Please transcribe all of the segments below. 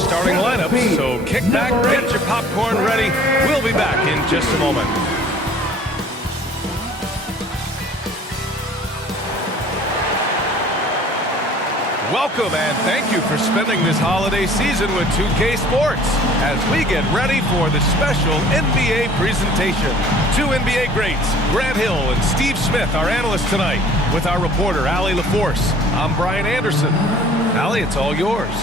starting lineups, so kick back, get your popcorn ready. We'll be back in just a moment. Welcome and thank you for spending this holiday season with 2K Sports as we get ready for the special NBA presentation. Two NBA greats, Grant Hill and Steve Smith, our analysts tonight, with our reporter, Allie LaForce. I'm Brian Anderson. Allie, it's all yours.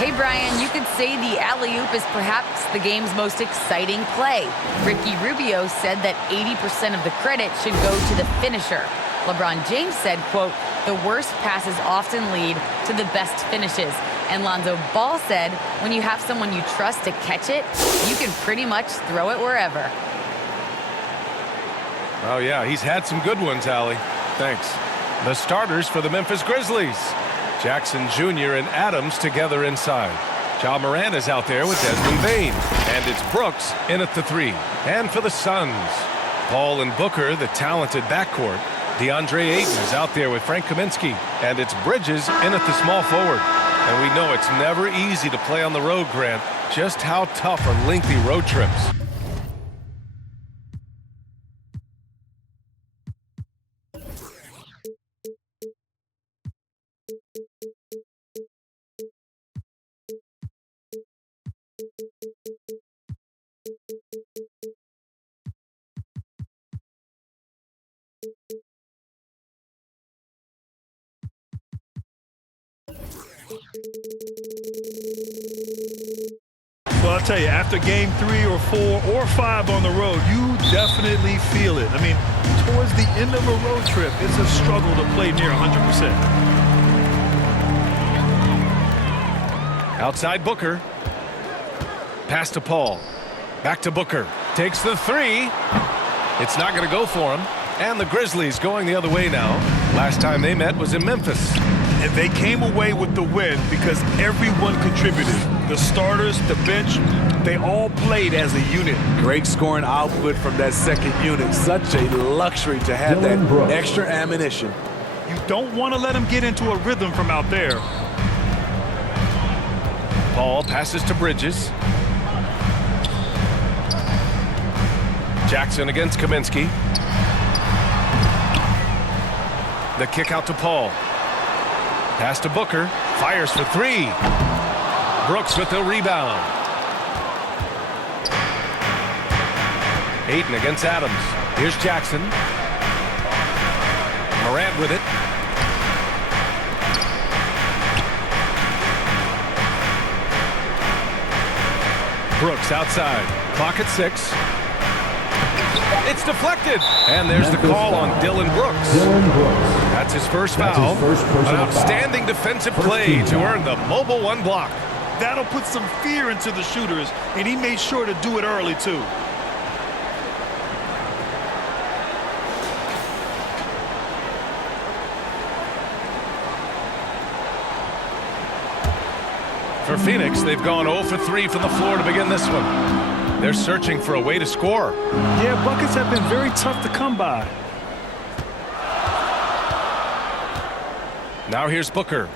Hey, Brian, you could say the alley-oop is perhaps the game's most exciting play. Ricky Rubio said that 80% of the credit should go to the finisher. LeBron James said, quote, "The worst passes often lead to the best finishes." And Lonzo Ball said, when you have someone you trust to catch it, you can pretty much throw it wherever. Oh, yeah, he's had some good ones, Allie. Thanks. The starters for the Memphis Grizzlies. Jackson Jr. and Adams together inside. Ja Morant is out there with Desmond Bane. And it's Brooks in at the three. And for the Suns, Paul and Booker, the talented backcourt. DeAndre Ayton is out there with Frank Kaminsky. And it's Bridges in at the small forward. And we know it's never easy to play on the road, Grant. Just how tough are lengthy road trips? Well, I'll tell you, after game 3 or 4 or 5 on the road, you definitely feel it. I mean, towards the end of a road trip, it's a struggle to play near 100%. Outside Booker. Pass to Paul. Back to Booker. Takes the three. It's not going to go for him. And the Grizzlies going the other way now. Last time they met was in Memphis. And they came away with the win because everyone contributed. The starters, the bench, they all played as a unit. Great scoring output from that second unit. Such a luxury to have that extra ammunition. You don't want to let them get into a rhythm from out there. Paul passes to Bridges. Jackson against Kaminsky. The kick out to Paul. Pass to Booker. Fires for three. Brooks with the rebound. Ayton against Adams. Here's Jackson. Morant with it. Brooks outside. Clock at 6. It's deflected. And there's the call on Dylan Brooks. That's his first foul. An outstanding defensive play to earn the mobile one block. That'll put some fear into the shooters, and he made sure to do it early, too. For Phoenix, they've gone 0 for 3 from the floor to begin this one. They're searching for a way to score. Yeah, buckets have been very tough to come by. Now here's Booker.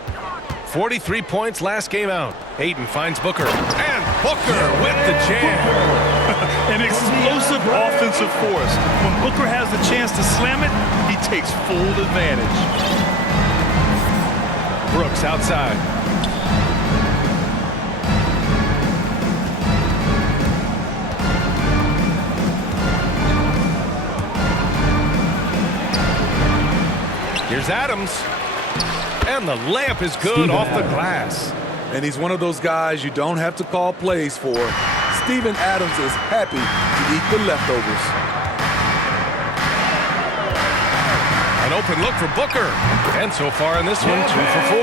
43 points last game out. Ayton finds Booker. And Booker with the jam. An explosive offensive force. When Booker has the chance to slam it, he takes full advantage. Brooks outside. Here's Adams. And the layup is good off the glass. And he's one of those guys you don't have to call plays for. Steven Adams is happy to eat the leftovers. An open look for Booker. And so far in this one, 2 for 4.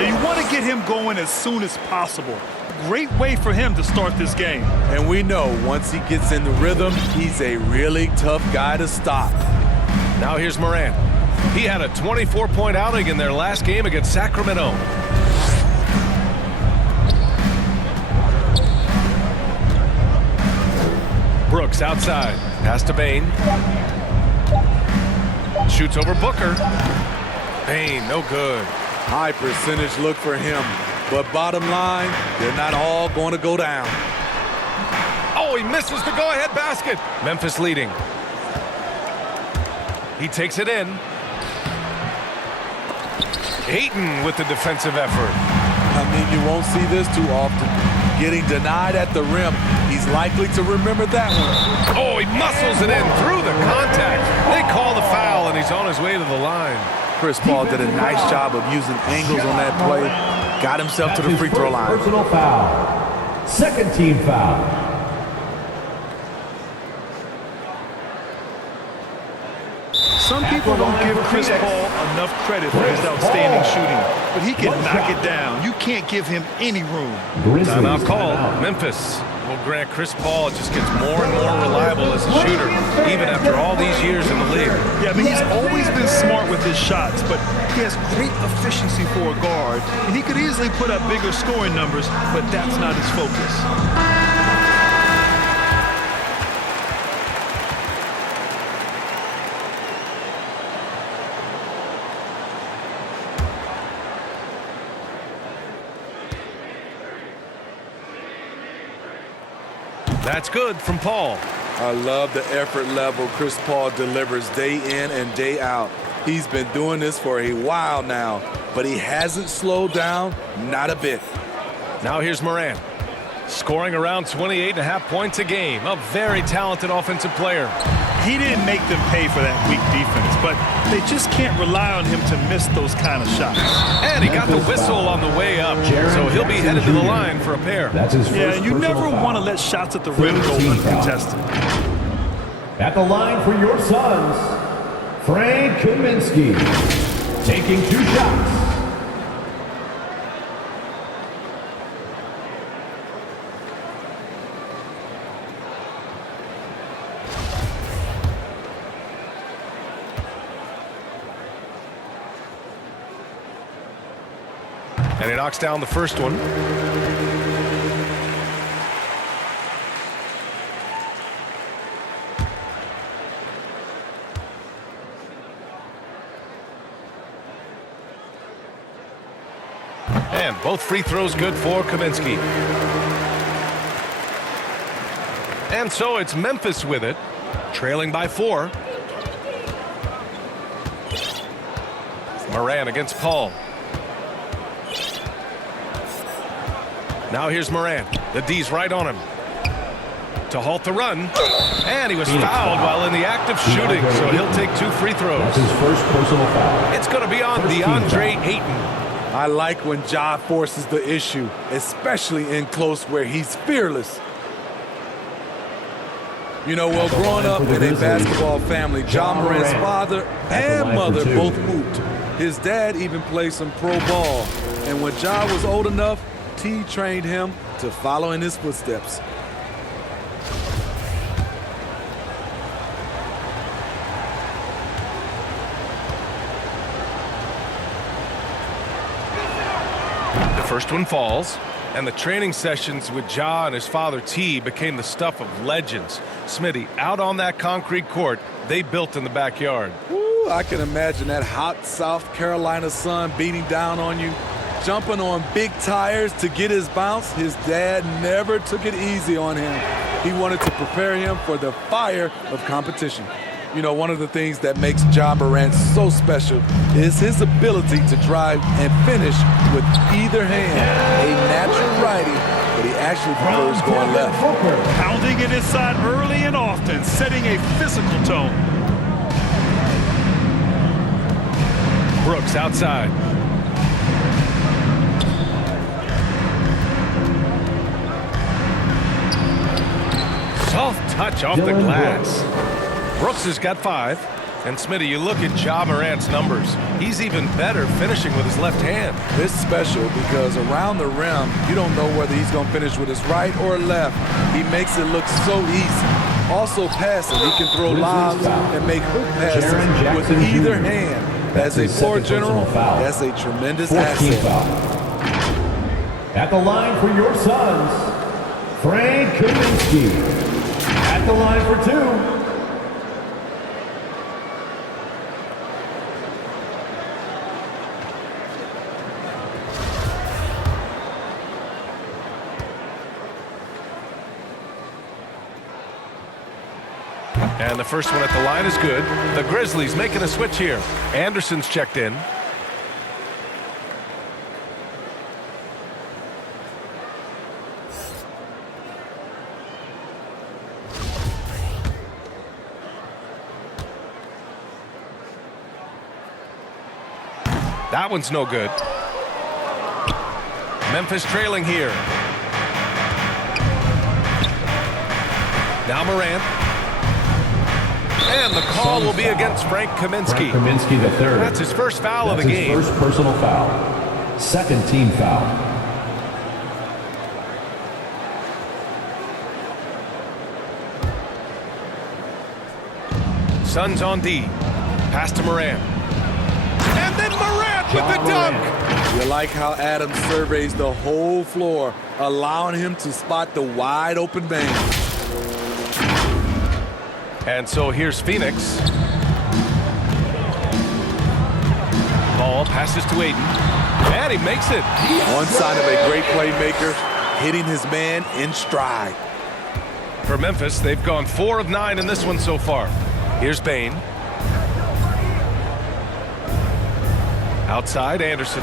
Yeah, you want to get him going as soon as possible. Great way for him to start this game. And we know once he gets in the rhythm, he's a really tough guy to stop. Now here's Morant. He had a 24-point outing in their last game against Sacramento. Brooks outside. Pass to Bane. Shoots over Booker. Bane, no good. High percentage look for him. But bottom line, they're not all going to go down. Oh, he misses the go-ahead basket. Memphis leading. He takes it in. Ayton with the defensive effort. I mean, you won't see this too often. Getting denied at the rim. He's likely to remember that one. Oh, he muscles it in through the contact. They call the foul, and he's on his way to the line. Chris Paul did a nice job of using angles on that play. Got himself to the free throw line. Personal foul. Second team foul. Some people don't give Chris Paul enough credit for his outstanding shooting, but he can knock it down. You can't give him any room. Timeout call. Memphis will grant Chris Paul just gets more and more reliable as a shooter, even after all these years in the league. Yeah, I mean, he's always been smart with his shots, but he has great efficiency for a guard, and he could easily put up bigger scoring numbers, but that's not his focus. That's good from Paul. I love the effort level Chris Paul delivers day in and day out. He's been doing this for a while now, but he hasn't slowed down, not a bit. Now here's Morant, scoring around 28.5 points a game. A very talented offensive player. He didn't make them pay for that weak defense, but they just can't rely on him to miss those kind of shots. And he got the whistle on the way up, so he'll be headed to the line for a pair. That's his first Yeah, you never personal want to foul. let shots at the rim go 13 foul. uncontested. At the line for your Suns, Frank Kaminsky, taking 2 shots. And he knocks down the first one. And both free throws good for Kaminsky. And so it's Memphis with it, trailing by 4. Morant against Paul. Now here's Morant. The D's right on him. To halt the run. And he was fouled while in the act of shooting, so he'll take 2 free throws. That's his first personal foul. It's going to be on DeAndre Ayton. I like when Ja forces the issue, especially in close where he's fearless. You know, well, growing up in a basketball family, Ja Morant's father and mother both hooped. His dad even played some pro ball. And when Ja was old enough, T trained him to follow in his footsteps. The first one falls, and the training sessions with Ja and his father T became the stuff of legends. Smitty, out on that concrete court they built in the backyard. Ooh, I can imagine that hot South Carolina sun beating down on you. Jumping on big tires to get his bounce. His dad never took it easy on him. He wanted to prepare him for the fire of competition. You know, one of the things that makes Ja Morant so special is his ability to drive and finish with either hand. A natural righty, but he actually prefers going left. Pounding it inside early and often, setting a physical tone. Brooks outside. Soft touch off the glass. Brooks has got 5. And Smitty, you look at Ja Morant's numbers. He's even better finishing with his left hand. It's special because around the rim, you don't know whether he's going to finish with his right or left. He makes it look so easy. Also passing, he can throw lobs and make hook passes with either hand. As a floor general, that's a tremendous asset. At the line for your Suns, Frank Kaminsky. At the line for 2. And the first one at the line is good. The Grizzlies making a switch here. Anderson's checked in. That one's no good. Memphis trailing here. Now Morant. And the call will be against Frank Kaminsky. Frank Kaminsky, the third. That's his first foul of the That's game. his first personal foul. Second team foul. Suns on D. Pass to Morant. And then Morant with the dunk. You like how Adams surveys the whole floor, allowing him to spot the wide open man. And so here's Phoenix. Ball passes to Aiden. And he makes it. One sign of a great playmaker, hitting his man in stride. For Memphis, they've gone 4 of 9 in this one so far. Here's Bane. Outside, Anderson.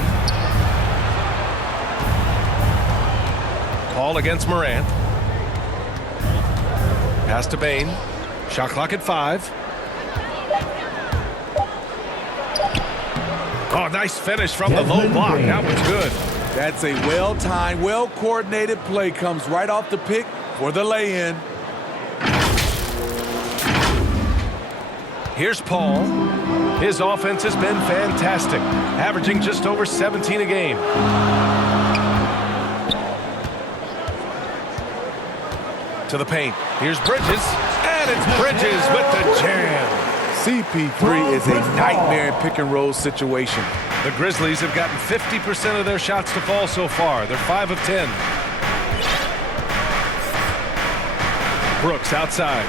Paul against Morant. Pass to Bane. Shot clock at 5. Oh, nice finish from the low block. That was good. That's a well-timed, well-coordinated play. Comes right off the pick for the lay-in. Here's Paul. His offense has been fantastic, averaging just over 17 a game. To the paint. Here's Bridges. And it's Bridges with the jam. CP3 is a nightmare in pick-and-roll situation. The Grizzlies have gotten 50% of their shots to fall so far. They're 5 of 10. Brooks outside.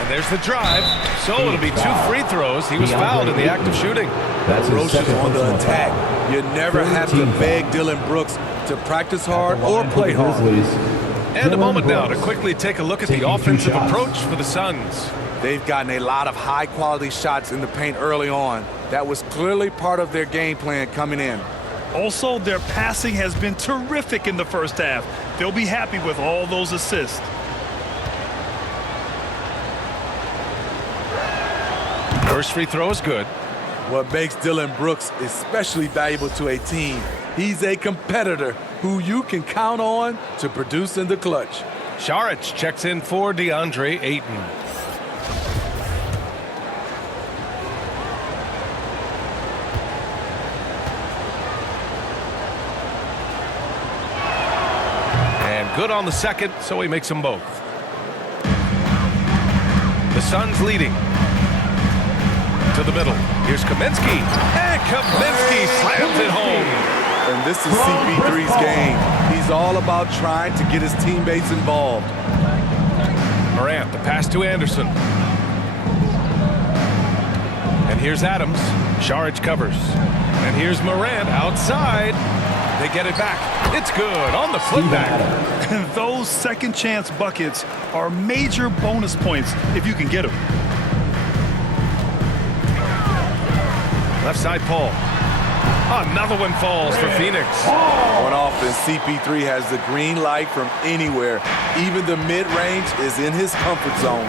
And there's the drive. So it'll be 2 free throws. He was fouled in the act of shooting. That's his Roach is second on the personal attack. foul. You never have to beg Dillon Brooks to practice hard or play hard. And a moment now to quickly take a look at the offensive approach for the Suns. They've gotten a lot of high-quality shots in the paint early on. That was clearly part of their game plan coming in. Also, their passing has been terrific in the first half. They'll be happy with all those assists. First free throw is good. What makes Dillon Brooks especially valuable to a team, he's a competitor who you can count on to produce in the clutch. Saric checks in for DeAndre Ayton. And good on the second, so he makes them both. The Suns leading. To the middle. Here's Kaminsky. And Kaminsky slams it home. And this is CP3's game. He's all about trying to get his teammates involved. Morant, the pass to Anderson. And here's Adams. Saric covers. And here's Morant outside. They get it back. It's good on the putback. Those second chance buckets are major bonus points if you can get them. Left side, Paul. Another one falls for Phoenix. On offense, CP3 has the green light from anywhere. Even the mid-range is in his comfort zone.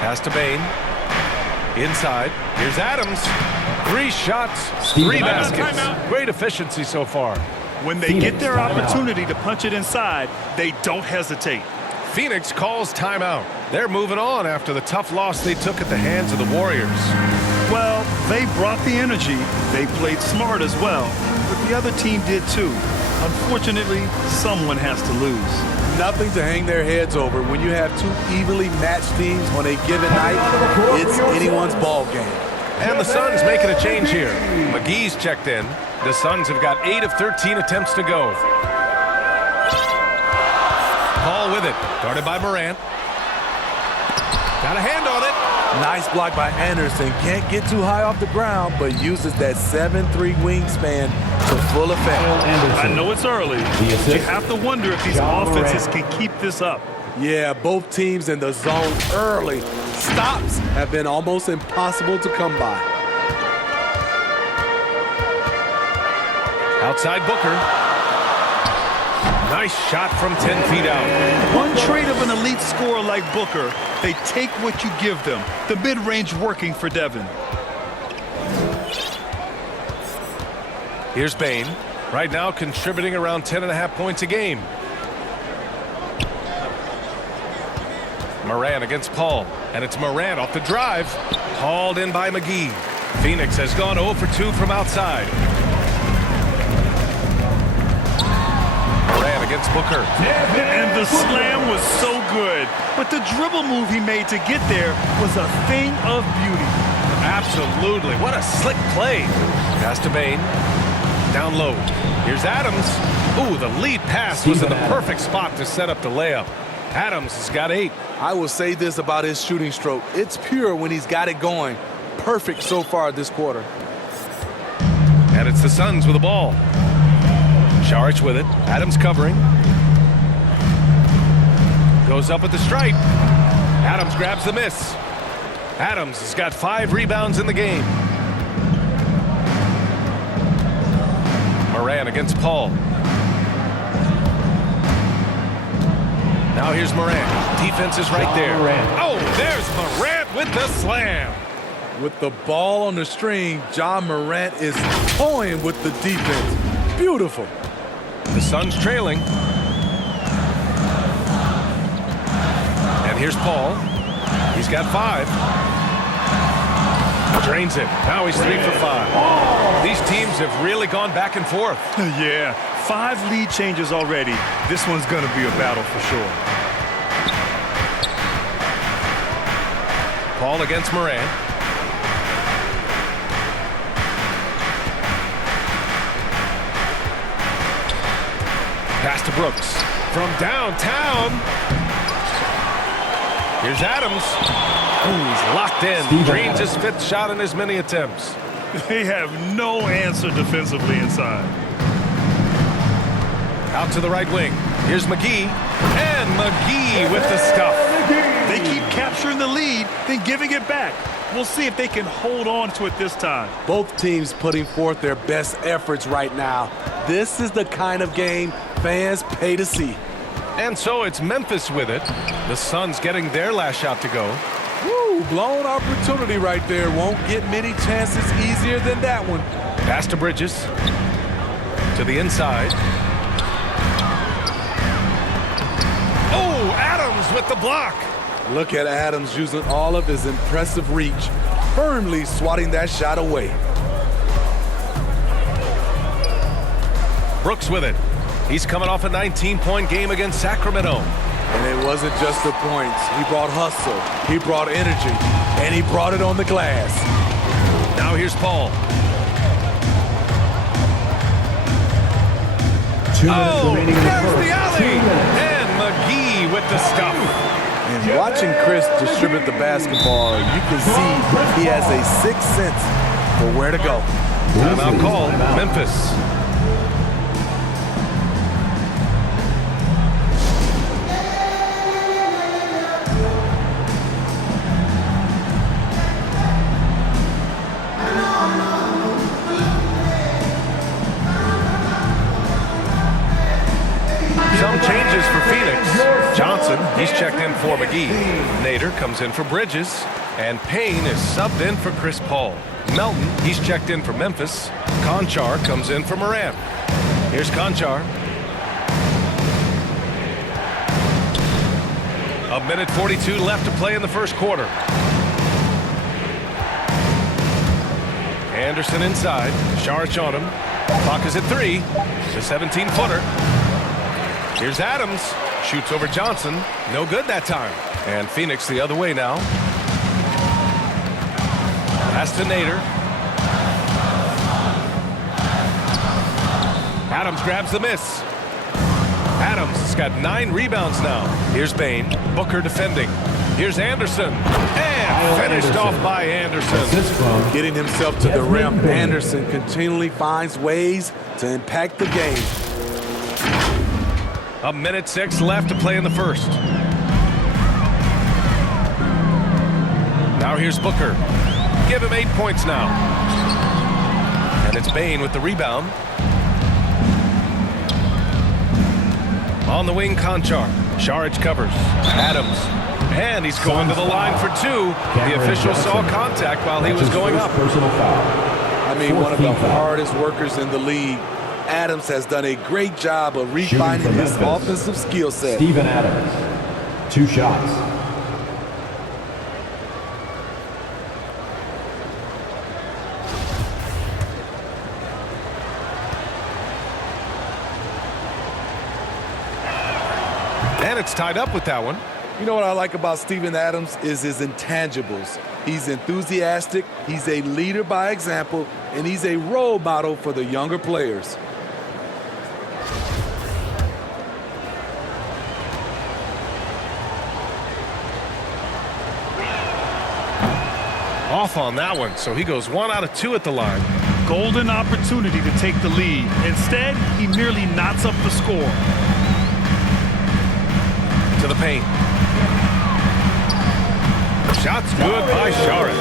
Pass to Bane. Inside. Here's Adams. 3 shots, 3 baskets. Great efficiency so far. When they get their opportunity to punch it inside, they don't hesitate. Phoenix calls timeout. They're moving on after the tough loss they took at the hands of the Warriors. Well, they brought the energy. They played smart as well. But the other team did too. Unfortunately, someone has to lose. Nothing to hang their heads over. When you have 2 evenly matched teams on a given night, it's anyone's ball game. And the Suns making a change here. McGee's checked in. The Suns have got 8 of 13 attempts to go. Paul with it. Guarded by Morant. Got a hand on it. Nice block by Anderson. Can't get too high off the ground, but uses that 7'3" wingspan to full effect. I know it's early. You have to wonder if these offenses can keep this up. Yeah, both teams in the zone early. Stops have been almost impossible to come by. Outside Booker. Nice shot from 10 feet out. One trait of an elite scorer like Booker, they take what you give them. The mid-range working for Devin. Here's Bane. Right now contributing around 10.5 points a game. Moran against Paul. And it's Moran off the drive. Hauled in by McGee. Phoenix has gone 0 for 2 from outside. Moran against Booker. And the slam was so good. But the dribble move he made to get there was a thing of beauty. Absolutely. What a slick play. Pass to Bane. Down low. Here's Adams. Ooh, the lead pass was in the perfect spot to set up the layup. Adams has got 8. I will say this about his shooting stroke. It's pure when he's got it going. Perfect so far this quarter. And it's the Suns with the ball. Saric with it. Adams covering. Goes up at the stripe. Adams grabs the miss. Adams has got 5 rebounds in the game. Moran against Paul. Now here's Moran. Defense is right there. Oh, there's Morant with the slam. With the ball on the string, John Morant is toying with the defense. Beautiful. The Suns trailing. And here's Paul. He's got 5. Drains it. Now he's 3 for 5. These teams have really gone back and forth. Yeah, 5 lead changes already. This one's going to be a battle for sure. Paul against Moran. Pass to Brooks. From downtown. Here's Adams. Ooh, he's locked in. Drains his 5th shot in as many attempts. They have no answer defensively inside. Out to the right wing. Here's McGee. And McGee with the stuff. They keep capturing the lead, then giving it back. We'll see if they can hold on to it this time. Both teams putting forth their best efforts right now. This is the kind of game fans pay to see. And so it's Memphis with it. The Suns getting their last shot to go. Woo, blown opportunity right there. Won't get many chances easier than that one. Pass to Bridges. To the inside. Oh, Adams with the block. Look at Adams using all of his impressive reach, firmly swatting that shot away. Brooks with it. He's coming off a 19-point game against Sacramento. And it wasn't just the points. He brought hustle, he brought energy, and he brought it on the glass. Now here's Paul. 2 minutes remaining in the there's first. the alley. And McGee with the stuff. And watching Chris distribute the basketball, you can see he has a 6th sense for where to go. Timeout called. Memphis. Some changes for Phoenix. Johnson, he's checked in for McGee. Nader comes in for Bridges. And Payne is subbed in for Chris Paul. Melton, he's checked in for Memphis. Conchar comes in for Moran. Here's Conchar. 1:42 left to play in the first quarter. Anderson inside. Saric on him. Clock is at 3. The 17-footer. Here's Adams. Shoots over Johnson. No good that time. And Phoenix the other way now. Pass to Nader. Adams grabs the miss. Adams has got 9 rebounds now. Here's Bane. Booker defending. Here's Anderson. And finished off by Anderson. Assist from Getting himself to the Desmond rim, Bain. Anderson continually finds ways to impact the game. 1:06 left to play in the first. Now here's Booker. Give him 8 points now. And it's Bain with the rebound. On the wing, Conchar. Saric covers. Adams. And he's going to the line for two. The official saw contact while he was going up. Personal foul. I mean, one of the 14th foul. hardest workers in the league. Adams has done a great job of refining for his Memphis. offensive skill set. Steven Adams. 2 shots. And it's tied up with that one. You know what I like about Steven Adams is his intangibles. He's enthusiastic, he's a leader by example, and he's a role model for the younger players. Off on that one, so he goes 1 out of 2 at the line. Golden opportunity to take the lead. Instead, he merely knots up the score. To the paint. Shots good by Saric.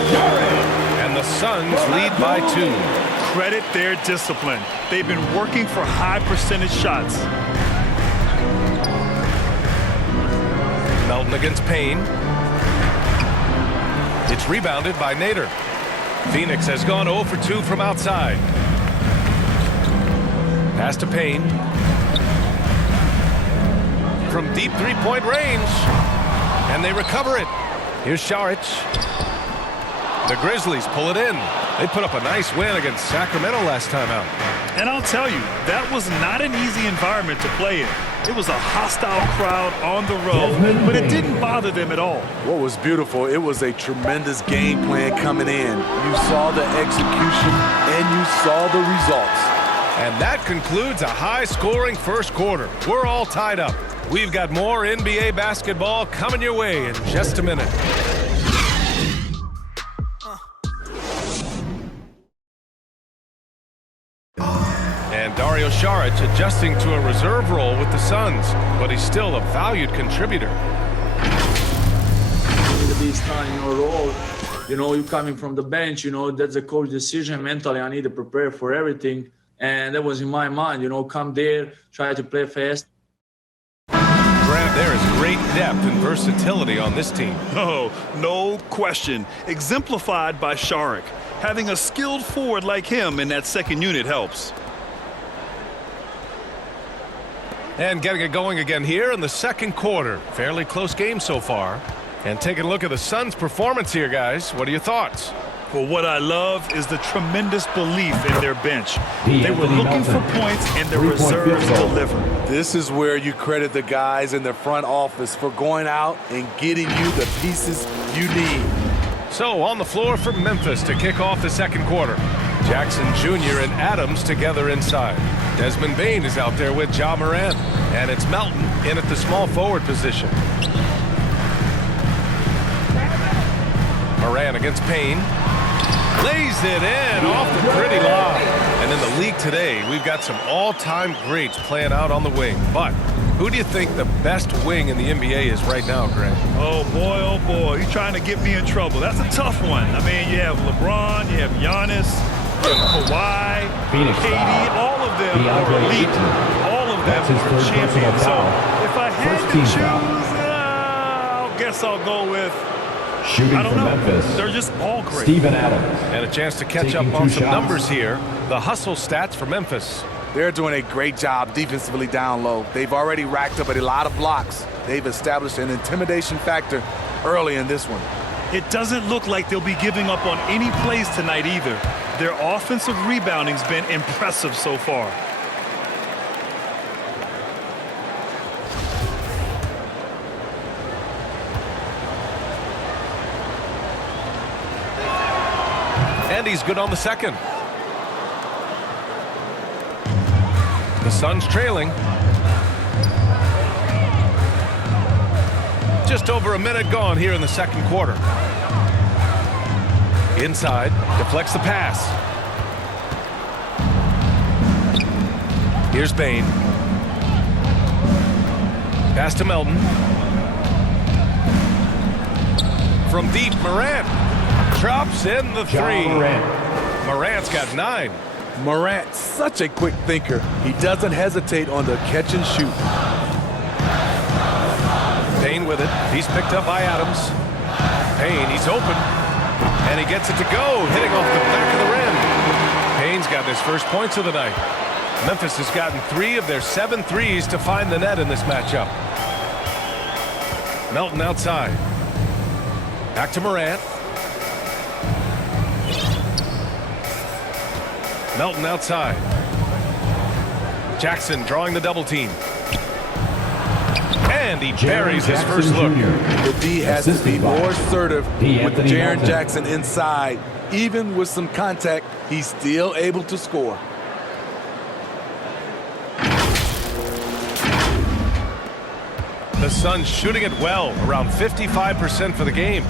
And the Suns lead by 2. Credit their discipline. They've been working for high percentage shots. Melton against Payne. It's rebounded by Nader. Phoenix has gone 0 for 2 from outside. Pass to Payne. From deep three-point range. And they recover it. Here's Saric. The Grizzlies pull it in. They put up a nice win against Sacramento last time out. And I'll tell you, that was not an easy environment to play in. It was a hostile crowd on the road, but it didn't bother them at all. What was beautiful, it was a tremendous game plan coming in. You saw the execution and you saw the results. And that concludes a high-scoring first quarter. We're all tied up. We've got more NBA basketball coming your way in just a minute. And Dario Saric adjusting to a reserve role with the Suns, but he's still a valued contributor. This time in your role, you coming from the bench, that's a coach decision. Mentally, I need to prepare for everything. And that was in my mind, come there, try to play fast. Brad, there is great depth and versatility on this team. Oh, no question. Exemplified by Saric. Having a skilled forward like him in that second unit helps. And getting it going again here in the second quarter. Fairly close game so far. And taking a look at the Suns' performance here, guys. What are your thoughts? Well, what I love is the tremendous belief in their bench. They were looking for points, and the reserves delivered. This is where you credit the guys in the front office for going out and getting you the pieces you need. So on the floor for Memphis to kick off the second quarter. Jackson Jr. and Adams together inside. Desmond Bain is out there with Ja Morant. And it's Melton in at the small forward position. Morant against Payne. Lays it in off the pretty lob. And in the league today, we've got some all-time greats playing out on the wing. But who do you think the best wing in the NBA is right now, Grant? Oh, boy, you're trying to get me in trouble. That's a tough one. I mean, you have LeBron, you have Giannis, you have Kawhi, Phoenix KD, foul. all of them are DeAndre elite. Ayton. All of them That's his are third champions. personal So foul. if I had First to team choose, foul. I guess I'll go with, Shooting I don't for know. Memphis. They're just all great. Steven Adams. And a chance to catch Taking up on 2 some shots. numbers here. The hustle stats for Memphis. They're doing a great job defensively down low. They've already racked up a lot of blocks. They've established an intimidation factor early in this one. It doesn't look like they'll be giving up on any plays tonight either. Their offensive rebounding's been impressive so far. And he's good on the second. The Suns trailing. Just over a minute gone here in the second quarter. Inside, deflects the pass. Here's Bain. Pass to Melton. From deep, Morant drops in the three. Morant's got 9. Morant, such a quick thinker. He doesn't hesitate on the catch and shoot. Payne with it. He's picked up by Adams. Payne, he's open. And he gets it to go, hitting off the back of the rim. Payne's got his first points of the night. Memphis has gotten 3 of their 7 threes to find the net in this matchup. Melton outside. Back to Morant. Melton outside. Jackson drawing the double team. And he buries his first look. The D has to be more assertive with Jaren Jackson inside. Even with some contact, he's still able to score. The Suns shooting it well, around 55% for the game.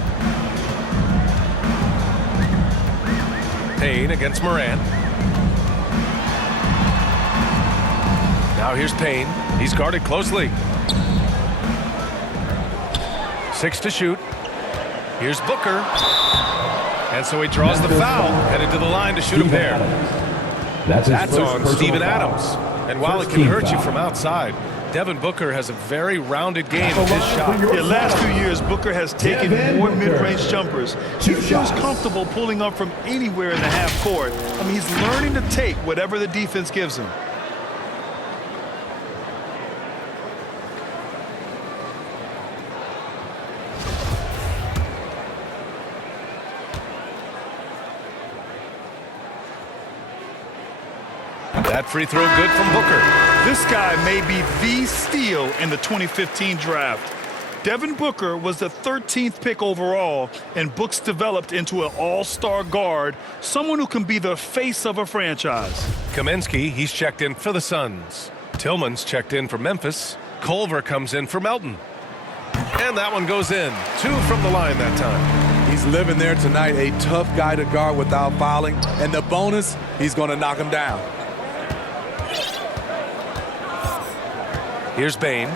Payne against Morant. Now here's Payne. He's guarded closely. 6 to shoot. Here's Booker. And so he draws the foul, headed to the line to shoot a pair. That's on Steven Adams. And while it can hurt you from outside, Devin Booker has a very rounded game with his shot. Yeah, last few years, Booker has taken more mid-range jumpers. He feels comfortable pulling up from anywhere in the half court. I mean, he's learning to take whatever the defense gives him. That free throw good from Booker. This guy may be the steal in the 2015 draft. Devin Booker was the 13th pick overall, and Books developed into an all-star guard, someone who can be the face of a franchise. Kaminsky, he's checked in for the Suns. Tillman's checked in for Memphis. Culver comes in for Melton. And that one goes in. 2 from the line that time. He's living there tonight, a tough guy to guard without fouling. And the bonus, he's going to knock him down. Here's Bain.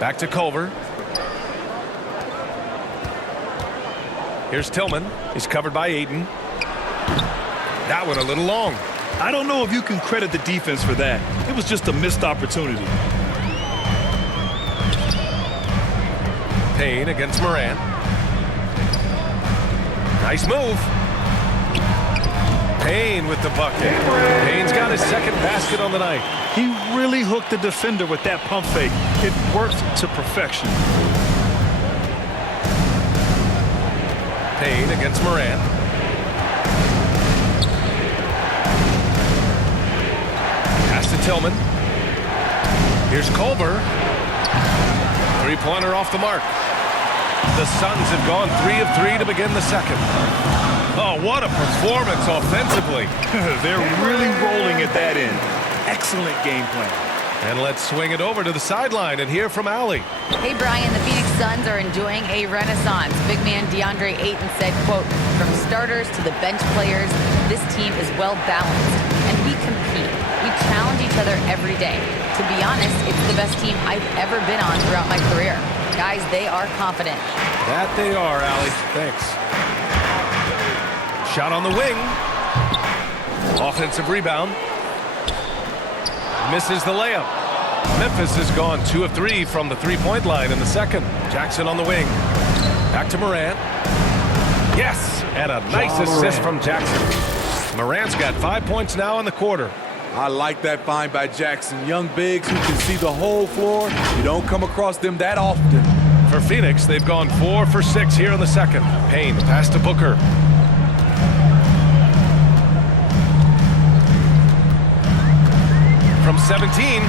Back to Culver. Here's Tillman. He's covered by Ayton. That one a little long. I don't know if you can credit the defense for that. It was just a missed opportunity. Payne against Morant. Nice move. Payne with the bucket. Payne's got his second basket on the night. He really hooked the defender with that pump fake. It worked to perfection. Payne against Morant. Pass to Tillman. Here's Culver. Three-pointer off the mark. The Suns have gone 3 of 3 to begin the second. Oh, what a performance offensively. They're really rolling at that end. Excellent game plan. And let's swing it over to the sideline and hear from Allie. Hey, Brian, the Phoenix Suns are enjoying a renaissance. Big man DeAndre Ayton said, quote, "From starters to the bench players, this team is well balanced, and we compete. We challenge each other every day. To be honest, it's the best team I've ever been on throughout my career. Guys, they are confident." That they are, Allie. Thanks. Shot on the wing. Offensive rebound. Misses the layup. Memphis has gone 2 of 3 from the three-point line in the second. Jackson on the wing. Back to Morant. Yes, and a nice assist from Jackson. Morant's got 5 points now in the quarter. I like that find by Jackson. Young bigs who can see the whole floor. You don't come across them that often. For Phoenix, they've gone 4 for 6 here in the second. Payne, pass to Booker. From 17.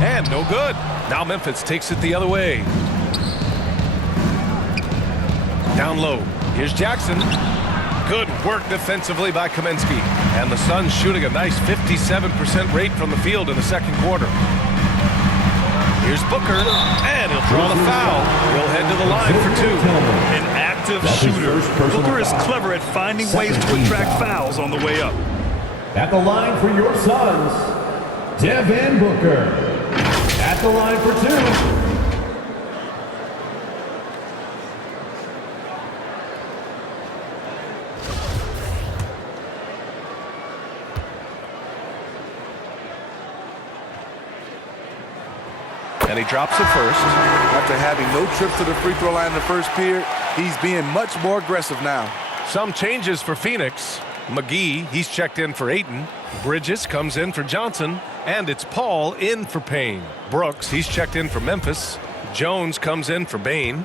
And no good. Now Memphis takes it the other way. Down low. Here's Jackson. Good work defensively by Kaminsky. And the Suns shooting a nice 57% rate from the field in the second quarter. Here's Booker, and he'll draw the foul. He'll head to the line for 2. An active shooter. Booker is clever at finding ways to attract fouls on the way up. At the line for your Suns, Devin Booker. At the line for 2. And he drops it first. After having no trips to the free throw line in the first period, he's being much more aggressive now. Some changes for Phoenix. McGee, he's checked in for Ayton. Bridges comes in for Johnson. And it's Paul in for Payne. Brooks, he's checked in for Memphis. Jones comes in for Bain.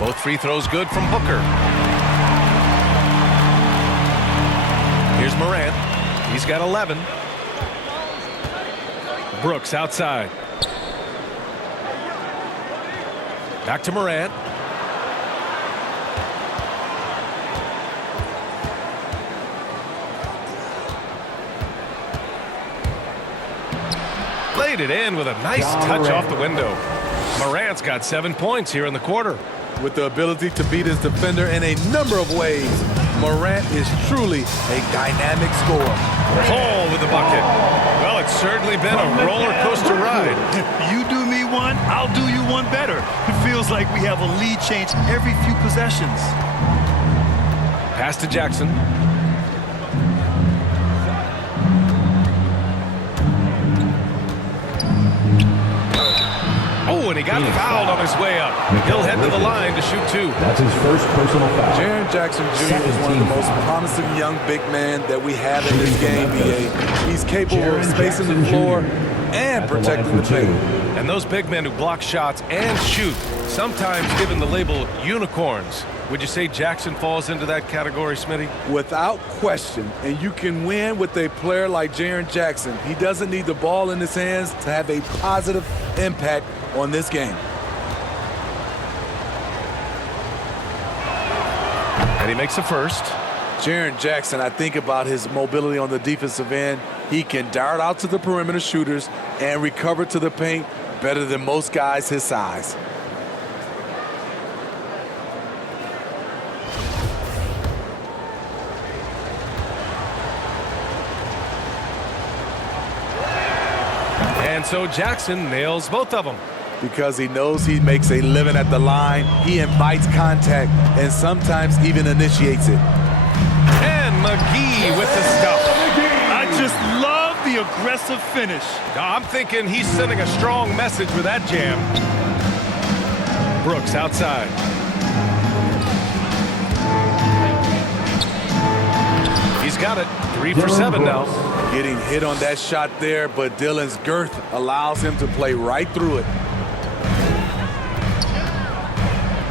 Both free throws good from Booker. Here's Morant. He's got 11. Brooks outside. Back to Morant. Laid it in with a nice touch off the window. Morant's got 7 points here in the quarter. With the ability to beat his defender in a number of ways, Morant is truly a dynamic scorer. Paul with the bucket. Well, it's certainly been a roller coaster ride. You do me one, I'll do you one better. It feels like we have a lead change every few possessions. Pass to Jackson. Oh, and he got fouled on his way up. He'll head to the line to shoot 2. That's his first personal foul. Jaren Jackson Jr. is one of the most promising young big men that we have in this game, BA. He's capable of spacing the floor and protecting the paint. And those big men who block shots and shoot, sometimes given the label unicorns. Would you say Jackson falls into that category, Smitty? Without question, and you can win with a player like Jaren Jackson. He doesn't need the ball in his hands to have a positive impact on this game. And he makes a first. Jaren Jackson, I think about his mobility on the defensive end. He can dart out to the perimeter shooters and recover to the paint better than most guys his size. And so Jackson nails both of them. Because he knows he makes a living at the line, he invites contact and sometimes even initiates it. And McGee with the stuff. I just love the aggressive finish. I'm thinking he's sending a strong message with that jam. Brooks outside. He's got it. 3 for 7 now. Getting hit on that shot there, but Dillon's girth allows him to play right through it.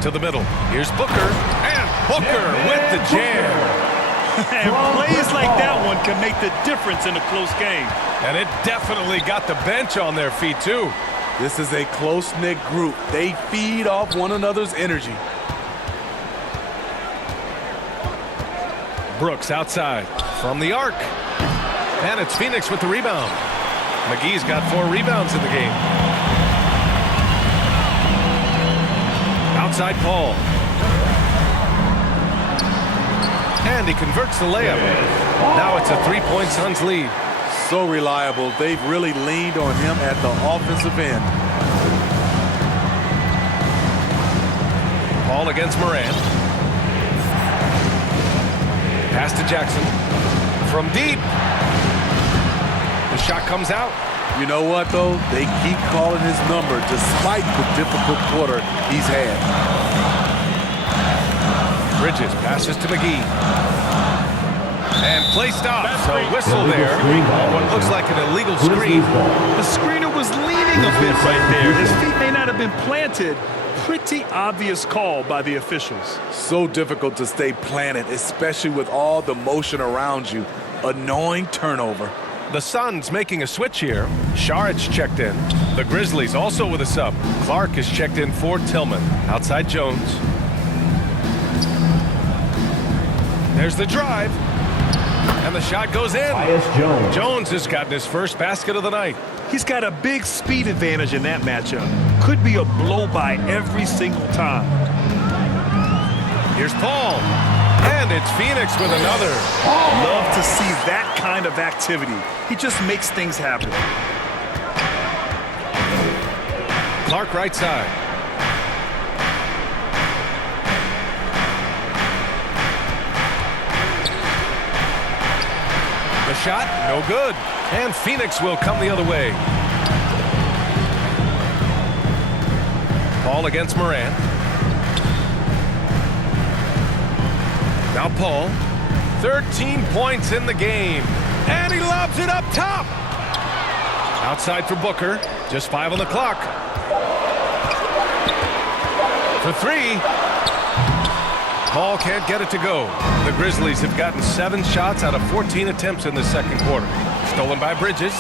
To the middle. Here's Booker. And Booker with the jam. And plays like that one can make the difference in a close game. And it definitely got the bench on their feet, too. This is a close-knit group. They feed off one another's energy. Brooks outside from the arc. And it's Phoenix with the rebound. McGee's got 4 rebounds in the game. Outside Paul. And he converts the layup. Now it's a 3-point Suns lead. So reliable. They've really leaned on him at the offensive end. Paul against Morant. Pass to Jackson. From deep. The shot comes out. You know what, though? They keep calling his number despite the difficult quarter he's had. Bridges passes to McGee. And play stops. So whistle there. What looks like an illegal screen. The screener was leaning a bit right there. His feet may not have been planted. Pretty obvious call by the officials. So difficult to stay planted, especially with all the motion around you. Annoying turnover. The Suns making a switch here. Saric checked in. The Grizzlies also with a sub. Clark is checked in for Tillman. Outside Jones. There's the drive. And the shot goes in. Jones. Jones has gotten his first basket of the night. He's got a big speed advantage in that matchup. Could be a blow-by every single time. Here's Paul. And it's Phoenix with another. Love to see that kind of activity. He just makes things happen. Clark right side. The shot, no good. And Phoenix will come the other way. Paul against Morant. Now Paul. 13 points in the game. And he lobs it up top. Outside for Booker. Just 5 on the clock. For 3. Paul can't get it to go. The Grizzlies have gotten 7 shots out of 14 attempts in the second quarter. Stolen by Bridges.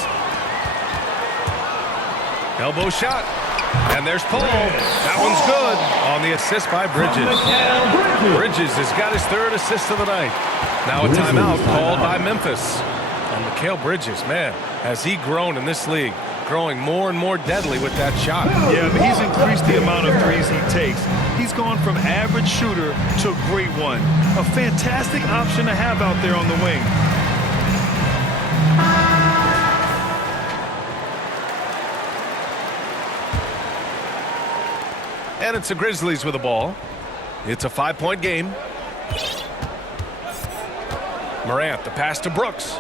Elbow shot. And there's Paul. That one's good on the assist by Bridges. Bridges has got his 3rd assist of the night. Now a timeout called by Memphis. And Mikal Bridges, man, has he grown in this league. Growing more and more deadly with that shot. Yeah, but he's increased the amount of threes he takes. He's gone from average shooter to a great one. A fantastic option to have out there on the wing. And it's the Grizzlies with the ball. It's a 5-point game. Morant, the pass to Brooks.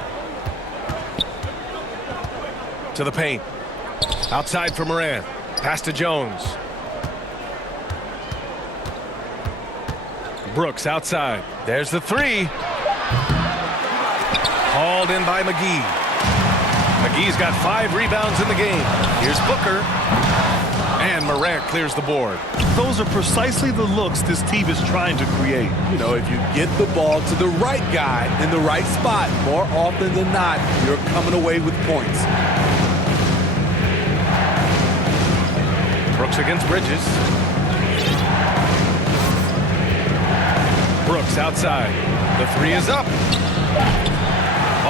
To the paint. Outside for Morant. Pass to Jones. Brooks outside. There's the 3. Hauled in by McGee. McGee's got 5 rebounds in the game. Here's Booker. And Morant clears the board. Those are precisely the looks this team is trying to create. You know, if you get the ball to the right guy in the right spot, more often than not, you're coming away with points. Brooks against Bridges. Brooks outside. The 3 is up.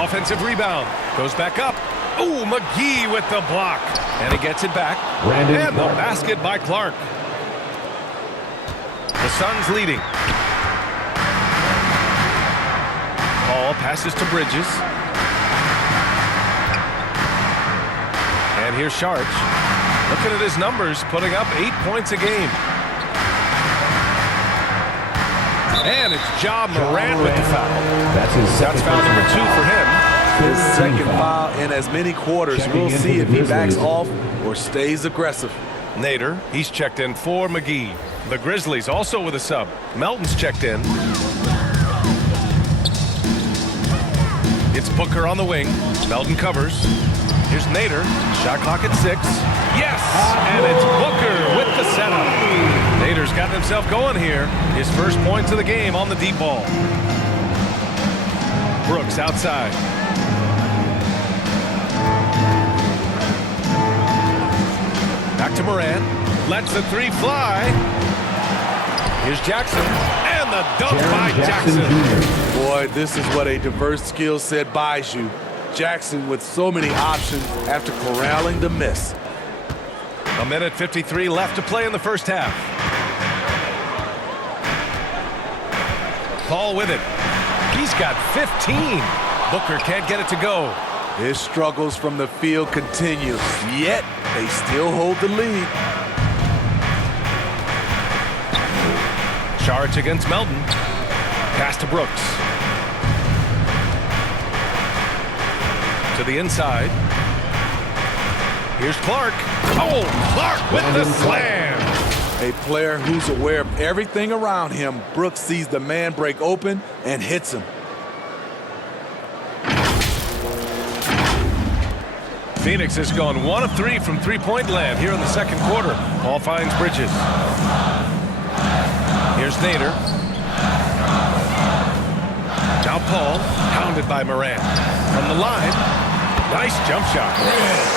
Offensive rebound. Goes back up. Ooh, McGee with the block. And he gets it back. And the basket by Clark. The Suns leading. Paul passes to Bridges. And here's Sharch. Looking at his numbers, putting up 8 points a game. And it's Ja Morant with the foul. That's foul number 2 for him. His second foul in as many quarters. We'll see if he backs off or stays aggressive. Nader, he's checked in for McGee. The Grizzlies also with a sub. Melton's checked in. It's Booker on the wing. Melton covers. Here's Nader. Shot clock at 6. Yes! And it's Booker with the setup. Nader's got himself going here. His first points of the game on the deep ball. Brooks outside. Back to Morant. Lets the 3 fly. Here's Jackson. And the dunk by Jackson. Boy, this is what a diverse skill set buys you. Jackson with so many options after corralling the miss. 1:53 left to play in the first half. Paul with it. He's got 15. Booker can't get it to go. His struggles from the field continue, yet they still hold the lead. Charge against Melton. Pass to Brooks. To the inside. Here's Clark. Oh, Clark with the slam. A player who's aware of everything around him. Brooks sees the man break open and hits him. Phoenix has gone 1 of 3 from three-point land here in the second quarter. Paul finds Bridges. Here's Nader. Now Paul, pounded by Morant. From the line, nice jump shot.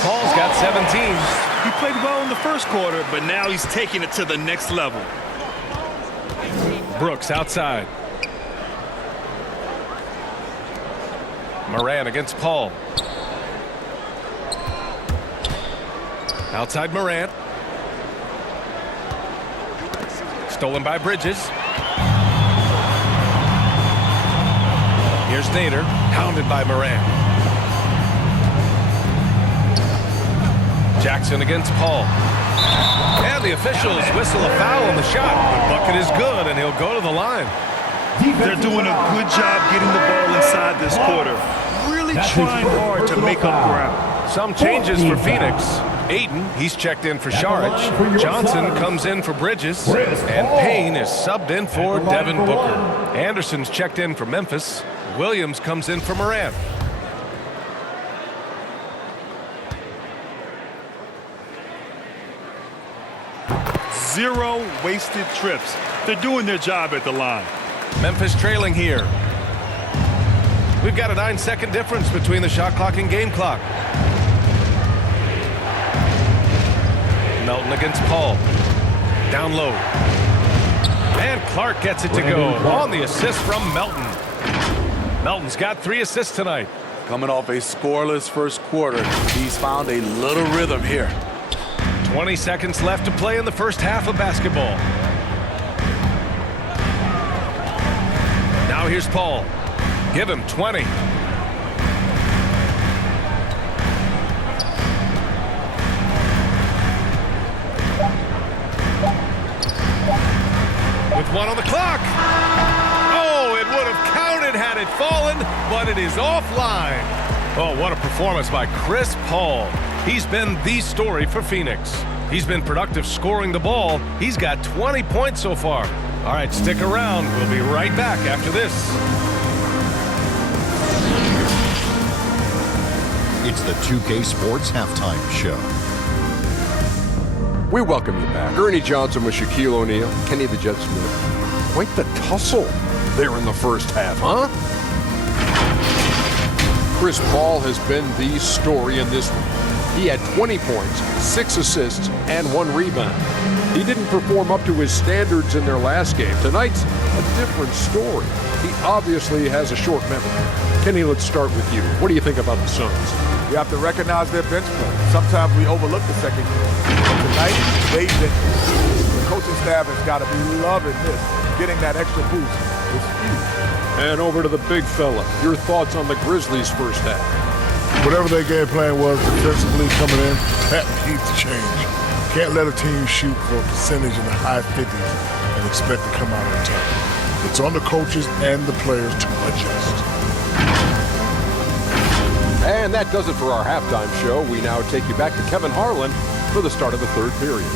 Paul's got 17. He played well in the first quarter, but now he's taking it to the next level. Brooks outside. Moran against Paul. Outside Moran. Stolen by Bridges. Here's Nader, hounded by Moran. Jackson against Paul. And the officials whistle a foul on the shot. The bucket is good, and he'll go to the line. They're doing a good job getting the ball inside this quarter. Really trying hard to make up ground. Some changes for Phoenix. Aiden, he's checked in for Sharich. Johnson comes in for Bridges. And Payne is subbed in for Devin Booker. Anderson's checked in for Memphis. Williams comes in for Moran. Zero wasted trips. They're doing their job at the line. Memphis trailing here. We've got a 9-second difference between the shot clock and game clock. Melton against Paul. Down low. And Clark gets it to go on the assist from Melton. Melton's got 3 assists tonight. Coming off a scoreless first quarter, he's found a little rhythm here. 20 seconds left to play in the first half of basketball. Now here's Paul. Give him 20. With 1 on the clock. Oh, it would have counted had it fallen, but it is offline. Oh, what a performance by Chris Paul. He's been the story for Phoenix. He's been productive scoring the ball. He's got 20 points so far. All right, stick around. We'll be right back after this. It's the 2K Sports Halftime Show. We welcome you back. Ernie Johnson with Shaquille O'Neal, Kenny the Jet Smith. Quite the tussle there in the first half, huh? Chris Paul has been the story in this one. He had 20 points, 6 assists, and 1 rebound. He didn't perform up to his standards in their last game. Tonight's a different story. He obviously has a short memory. Kenny, let's start with you. What do you think about the Suns? You have to recognize their bench play. Sometimes we overlook the second unit. Tonight, they've been. The coaching staff has got to be loving this. Getting that extra boost is huge. And over to the big fella. Your thoughts on the Grizzlies' first half? Whatever their game plan was defensively coming in, that needs to change. Can't let a team shoot for a percentage in the high 50s and expect to come out on top. It's on the coaches and the players to adjust. And that does it for our halftime show. We now take you back to Kevin Harlan for the start of the third period.